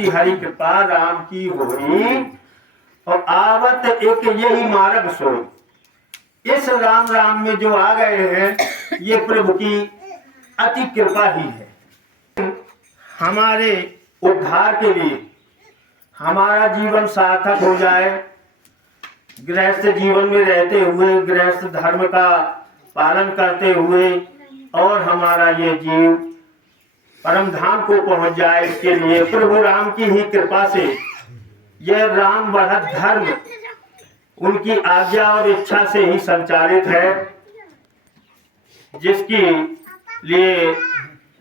अति हरि कृपा राम की होई, और आवत एक यही मार्ग सोई। इस राम राम में जो आ गए हैं ये प्रभु की अति कृपा ही है। हमारे उद्धार के लिए हमारा जीवन सार्थक हो जाए, गृहस्थ जीवन में रहते हुए गृहस्थ धर्म का पालन करते हुए और हमारा ये जीव परम धाम को पहुंच जाए, इसके लिए प्रभु राम की ही कृपा से यह राम बढ़त धर्म उनकी आज्ञा और इच्छा से ही संचालित है, जिसकी लिए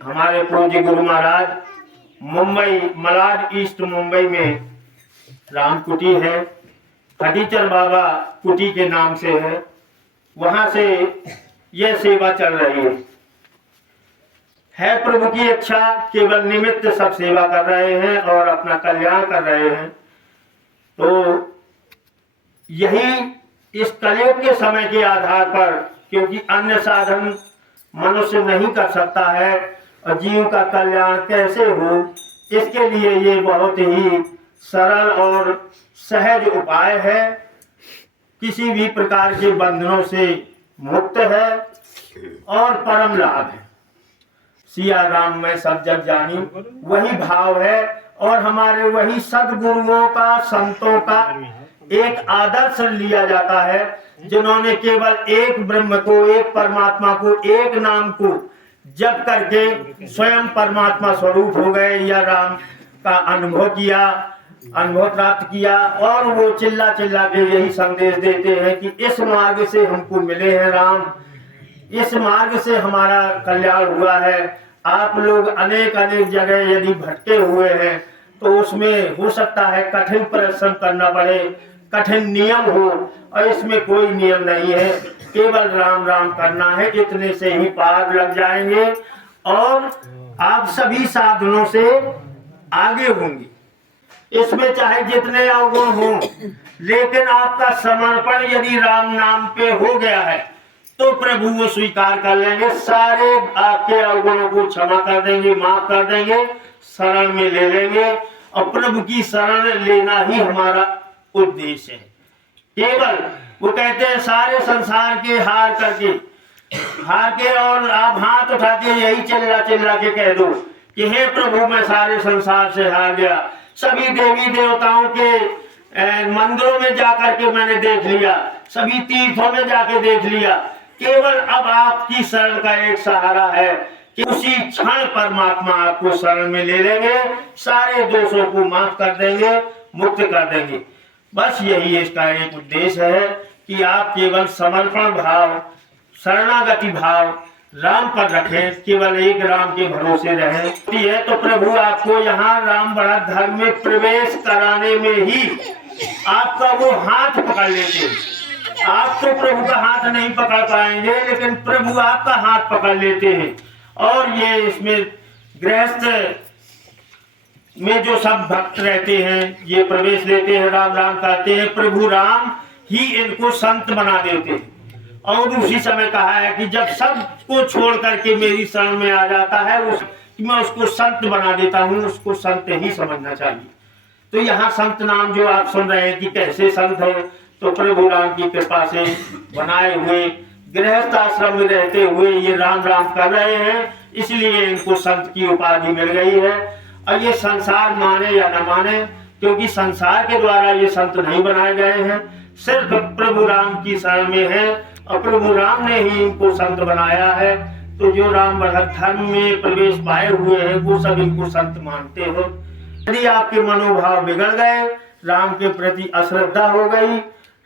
हमारे पूज्य गुरु महाराज मुंबई मलाड ईस्ट मुंबई में राम कुटी है, खटीचर बाबा कुटी के नाम से है, वहां से यह सेवा चल रही है। प्रभु की इच्छा, केवल निमित्त सब सेवा कर रहे हैं और अपना कल्याण कर रहे हैं। तो यही इस कलयुग के समय के आधार पर, क्योंकि अन्य साधन मनुष्य नहीं कर सकता है और जीव का कल्याण कैसे हो, इसके लिए ये बहुत ही सरल और सहज उपाय है, किसी भी प्रकार के बंधनों से मुक्त है और परम लाभ है। सिया राम में सब जग जानी, वही भाव है और हमारे वही सदगुरुओं का, संतों का एक आदर्श लिया जाता है, जिन्होंने केवल एक ब्रह्म को, एक परमात्मा को, एक नाम को जप करके स्वयं परमात्मा स्वरूप हो गए या राम का अनुभव प्राप्त किया। और वो चिल्ला चिल्ला के यही संदेश देते हैं कि इस मार्ग से हमको मिले हैं राम, इस मार्ग से हमारा कल्याण हुआ है। आप लोग अनेक अनेक जगह यदि भटके हुए हैं तो उसमें हो सकता है कठिन परिश्रम करना पड़े, कठिन नियम हो, और इसमें कोई नियम नहीं है, केवल राम राम करना है, इतने से ही पार लग जाएंगे और आप सभी साधनों से आगे होंगे। इसमें चाहे जितने अवगुण हो, लेकिन आपका समर्पण यदि राम नाम पे हो गया है तो प्रभु वो स्वीकार कर लेंगे, सारे आपके अवगुणों को क्षमा कर देंगे, माफ कर देंगे, शरण में ले लेंगे। और प्रभु की शरण लेना ही हमारा उद्देश्य है। केवल वो कहते हैं सारे संसार के हार के और आप हाथ उठा के यही चिल्ला चिल्ला के कह दो कि हे प्रभु मैं सारे संसार से हार गया, सभी देवी देवताओं के मंदिरों में जाकर के मैंने देख लिया, सभी तीर्थों में जाके देख लिया, केवल अब आपकी शरण का एक सहारा है कि उसी क्षण परमात्मा आपको शरण में ले लेंगे, सारे दोषों को माफ कर देंगे, मुक्त कर देंगे। बस यही इसका एक उद्देश्य है कि आप केवल समर्पण भाव, शरणागति भाव राम पर रखें, केवल एक राम के भरोसे रहें। है तो प्रभु आपको यहाँ राम बढ़त धर्म में प्रवेश कराने में ही आपका वो हाथ पकड़ लेते हैं। आप तो प्रभु का हाथ नहीं पकड़ पाएंगे, लेकिन प्रभु आपका हाथ पकड़ लेते हैं। और ये इसमें गृहस्थ में जो सब भक्त रहते हैं ये प्रवेश लेते हैं, राम राम कहते हैं, प्रभु राम ही इनको संत बना देते हैं। और उसी समय कहा है कि जब सबको छोड़ करके मेरी शरण में आ जाता है मैं उसको संत बना देता हूँ, उसको संत ही समझना चाहिए। तो यहाँ संत नाम जो आप सुन रहे हैं कि कैसे संत है, तो प्रभु राम की कृपा से बनाए हुए गृहस्थ आश्रम में रहते हुए ये राम राम कर रहे हैं, इसलिए इनको संत की उपाधि मिल गई है। और ये संसार माने या न माने, क्योंकि संसार के द्वारा ये संत नहीं बनाए गए हैं, सिर्फ प्रभु राम की शरण में है और प्रभु राम ने ही इनको संत बनाया है। तो जो राम बढ़त धर्म में प्रवेश पाए हुए हैं वो सब इनको संत मानते हो। यदि आपके मनोभाव बिगड़ गए, राम के प्रति अश्रद्धा हो गई,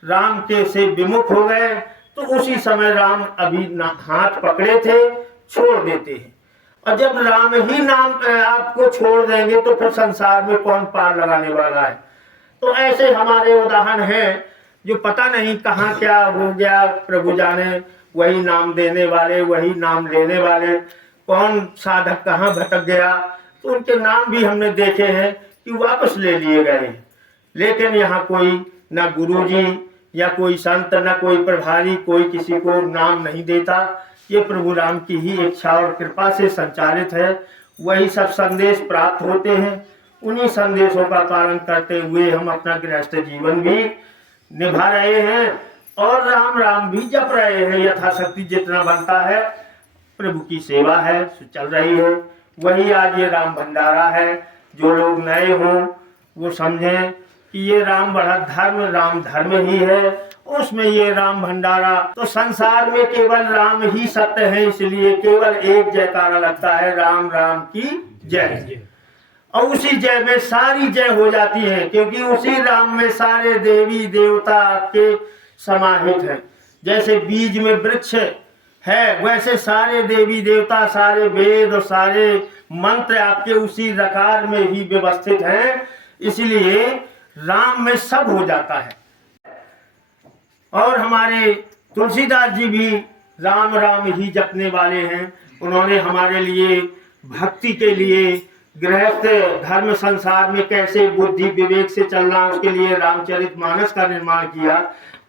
राम के से विमुख हो गए, तो उसी समय राम अभी हाथ पकड़े थे छोड़ देते हैं। और जब राम ही नाम आपको छोड़ देंगे तो फिर संसार में कौन पार लगाने वाला है। तो ऐसे हमारे उदाहरण हैं जो पता नहीं कहाँ क्या हो गया, प्रभु जाने, वही नाम देने वाले, वही नाम लेने वाले, कौन साधक कहाँ भटक गया। तो उनके नाम भी हमने देखे हैं कि वापस ले लिए गए, लेकिन यहाँ कोई न गुरुजी या कोई संत, न कोई प्रभारी, कोई किसी को नाम नहीं देता। ये प्रभु राम की ही इच्छा और कृपा से संचालित है, वही सब संदेश प्राप्त होते हैं, उन्हीं संदेशों का पालन करते हुए हम अपना गृहस्थ जीवन भी निभा रहे हैं और राम राम भी जप रहे हैं। यथाशक्ति जितना बनता है प्रभु की सेवा है, चल रही है। वही आज ये राम भंडारा है। जो लोग नए हों वो समझें कि ये राम बड़ा धर्म राम धर्म ही है, उसमें ये राम भंडारा। तो संसार में केवल राम ही सत्य है, इसलिए केवल एक जयकारा लगता है, राम राम की जय। और उसी जय में सारी जय हो जाती है, क्योंकि उसी राम में सारे देवी देवता आपके समाहित हैं। जैसे बीज में वृक्ष है, वैसे सारे देवी देवता, सारे वेद और सारे मंत्र आपके उसी रकार में ही व्यवस्थित हैं। इसलिए राम में सब हो जाता है। और हमारे तुलसीदास जी भी राम राम ही जपने वाले हैं। उन्होंने हमारे लिए भक्ति के लिए, गृहस्थ धर्म संसार में कैसे बुद्धि विवेक से चलना, उसके लिए रामचरितमानस का निर्माण किया।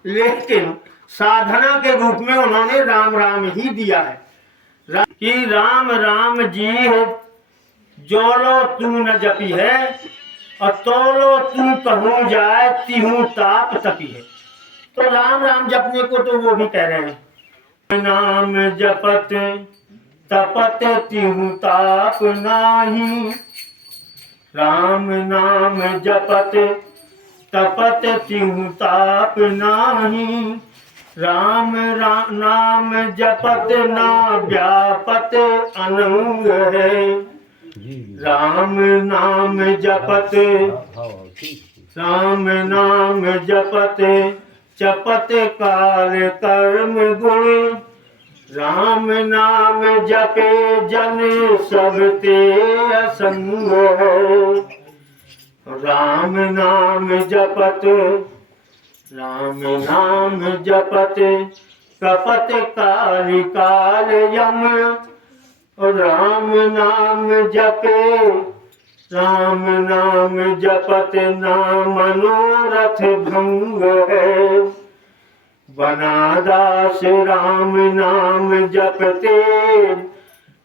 लेकिन साधना के रूप में उन्होंने राम राम ही दिया है कि राम राम जी है जोलो तू न जपी है और तोलो तू कहूँ जाए तिहू ताप तपी है। तो राम राम जपने को तो वो भी कह रहे हैं, नाम जपत तपत तिहू ताप नाही, राम नाम जपत तपत तिहू ताप नाही, राम नाम जपत ना व्यापत अनंग है, राम नाम जपत राम नाम जपत चपत काल कर्म गुण, राम नाम जपे जन सब ते असंग है, राम नाम जपत राम नाम जपत कपत काल काल यम, राम नाम जपे राम नाम जपत ना मनोरथ भंग है, बनादास राम नाम जपते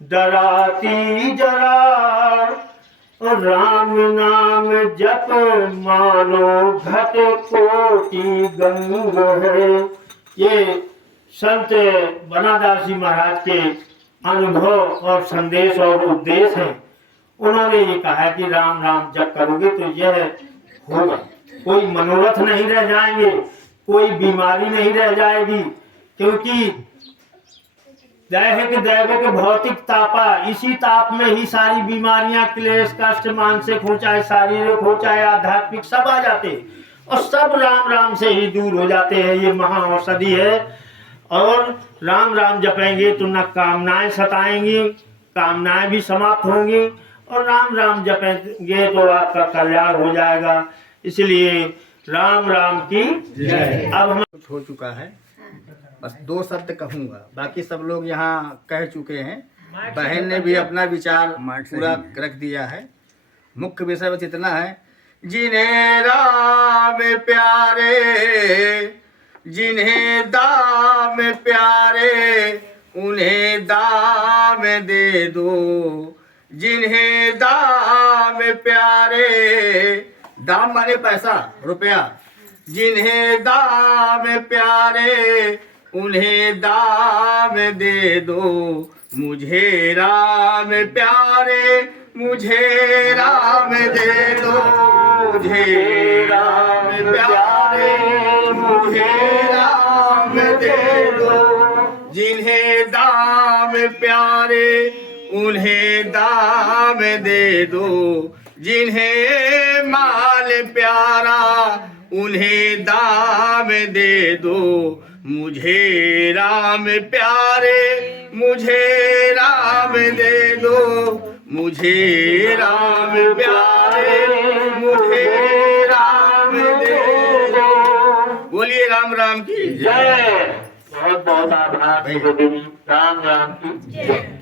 डराती जरा, राम नाम जप मानो घट कोटि गंग है। ये संत बनादास जी महाराज के अनुभव और संदेश और उपदेश है। उन्होंने ये कहा कि राम राम जप करोगे तो यह होगा, कोई मनोरथ नहीं रह जाएंगे, कोई बीमारी नहीं रह जाएगी, क्योंकि दैहिक भौतिक तापा, इसी ताप में ही सारी बीमारियां, क्लेश कष्ट मानसिक हो चाहे शारीरिक हो चाहे आध्यात्मिक, सब आ जाते और सब राम राम से ही दूर हो जाते हैं। ये महा औषधि है। और राम राम जपेंगे तो न कामनाएं सताएंगी, कामनाएं भी समाप्त होंगी, और राम राम जपेंगे तो आपका कल्याण हो जाएगा। इसलिए राम राम की जय। अब हम हो चुका है, बस 2 शब्द कहूँगा, बाकी सब लोग यहाँ कह चुके हैं। बहन ने भी अपना विचार पूरा रख दिया है। मुख्य विषय बस इतना है, जिन्हें राम प्यारे जिन्हें दाम प्यारे उन्हें दाम दे दो, जिन्हें दाम प्यारे, दाम माने पैसा रुपया, जिन्हें दाम प्यारे उन्हें दाम दे दो, मुझे राम प्यारे मुझे राम दे दो, मुझे राम प्यारे मुझे राम दे दो, जिन्हें दाम प्यारे उन्हें दाम दे दो, जिन्हें माल प्यारा उन्हें दाम दे दो, मुझे राम प्यारे मुझे राम दे दो, मुझे राम प्यारे मुझे राम दे दो। बोलिए राम राम की जय। बहुत बहुत आभार। राम राम की जय।